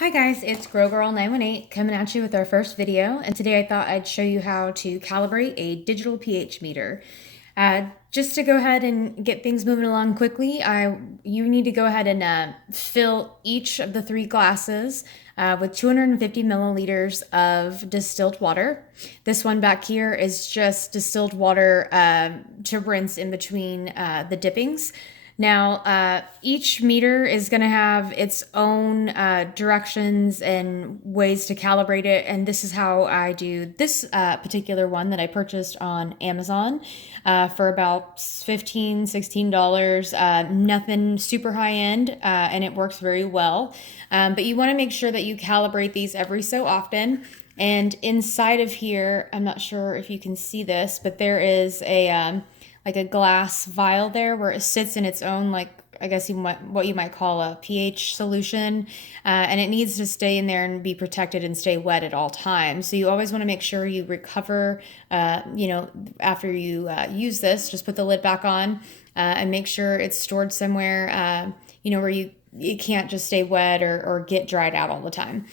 Hi guys, it's GrowGirl918 coming at you with our first video, and today I thought I'd show you how to calibrate a digital pH meter. Just to go ahead and get things moving along quickly, you need to go ahead and fill each of the 3 glasses with 250 milliliters of distilled water. This one back here is just distilled water to rinse in between the dippings. Now, each meter is going to have its own directions and ways to calibrate it, and this is how I do this particular one that I purchased on Amazon for about $15, $16. Nothing super high end, and it works very well. But you want to make sure that you calibrate these every so often. And inside of here, I'm not sure if you can see this, but there is a like a glass vial there where it sits in its own, like, I guess what you might call a pH solution, and it needs to stay in there and be protected and stay wet at all times. So you always want to make sure you recover, after you use this. Just put the lid back on and make sure it's stored somewhere, where it can't just stay wet or get dried out all the time.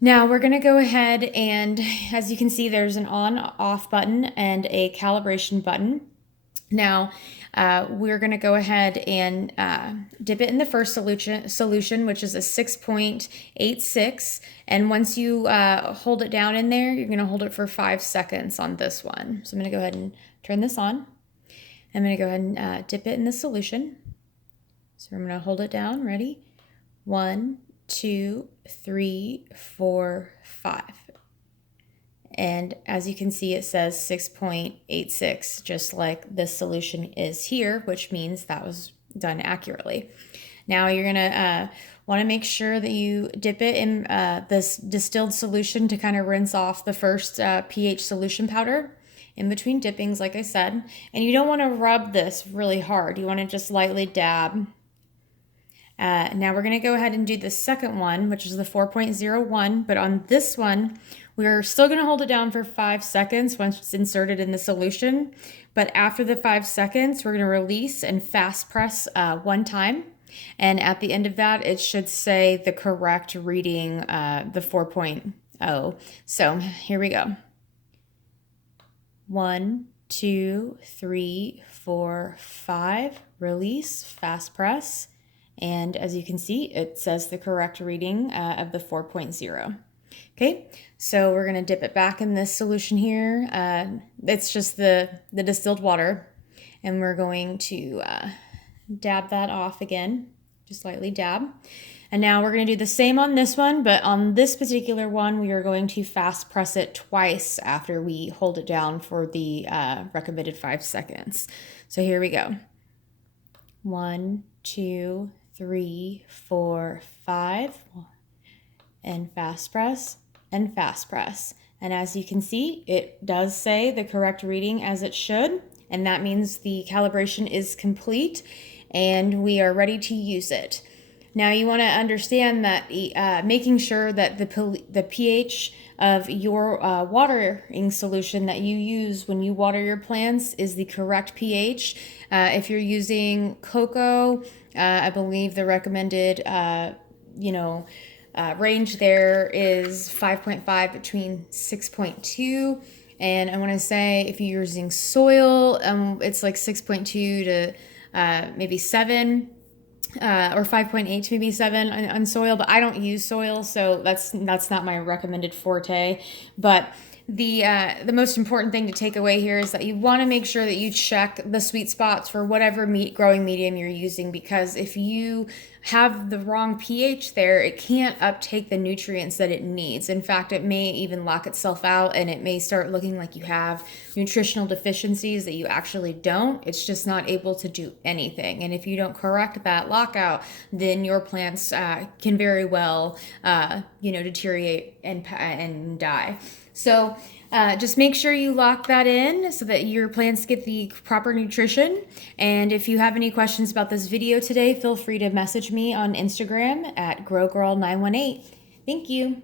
Now we're going to go ahead and, as you can see, there's an on-off button and a calibration button. Now we're going to go ahead and dip it in the first solution, which is a 6.86. And once you hold it down in there, you're going to hold it for 5 seconds on this one. So I'm going to go ahead and turn this on. I'm going to go ahead and dip it in the solution. So I'm going to hold it down. Ready? 1, 2, 3, 4, 5. And as you can see, it says 6.86, just like this solution is here, which means that was done accurately. Now you're gonna want to make sure that you dip it in this distilled solution to kind of rinse off the first pH solution powder in between dippings, like I said. And you don't want to rub this really hard. You want to just lightly dab. Now we're going to go ahead and do the second one, which is the 4.01, but on this one, we're still going to hold it down for 5 seconds once it's inserted in the solution. But after the 5 seconds, we're going to release and fast press 1 time. And at the end of that, it should say the correct reading, the 4.0. So here we go. 1, 2, 3, 4, 5, release, fast press. And as you can see, it says the correct reading of the 4.0. Okay, so we're going to dip it back in this solution here. It's just the distilled water. And we're going to dab that off again, just lightly dab. And now we're going to do the same on this one, but on this particular one, we are going to fast press it twice after we hold it down for the recommended 5 seconds. So here we go. 1, 2, 3, 4, 5, and fast press, and fast press. And as you can see, it does say the correct reading as it should, and that means the calibration is complete and we are ready to use it. Now you want to understand that making sure that the pH of your watering solution that you use when you water your plants is the correct pH. If you're using cocoa, I believe the recommended range there is 5.5 between 6.2. And I want to say if you're using soil, it's like 6.2 to maybe 7. Or 5.8 to maybe 7 on soil, but I don't use soil, so that's not my recommended forte. But the most important thing to take away here is that you want to make sure that you check the sweet spots for whatever growing medium you're using, because if you have the wrong pH there, it can't uptake the nutrients that it needs. In fact, it may even lock itself out, and it may start looking like you have nutritional deficiencies that you actually don't. It's just not able to do anything. And if you don't correct that lockout, then your plants can very well deteriorate and die. So just make sure you lock that in so that your plants get the proper nutrition. And if you have any questions about this video today, feel free to message me on Instagram at GrowGirl918. Thank you.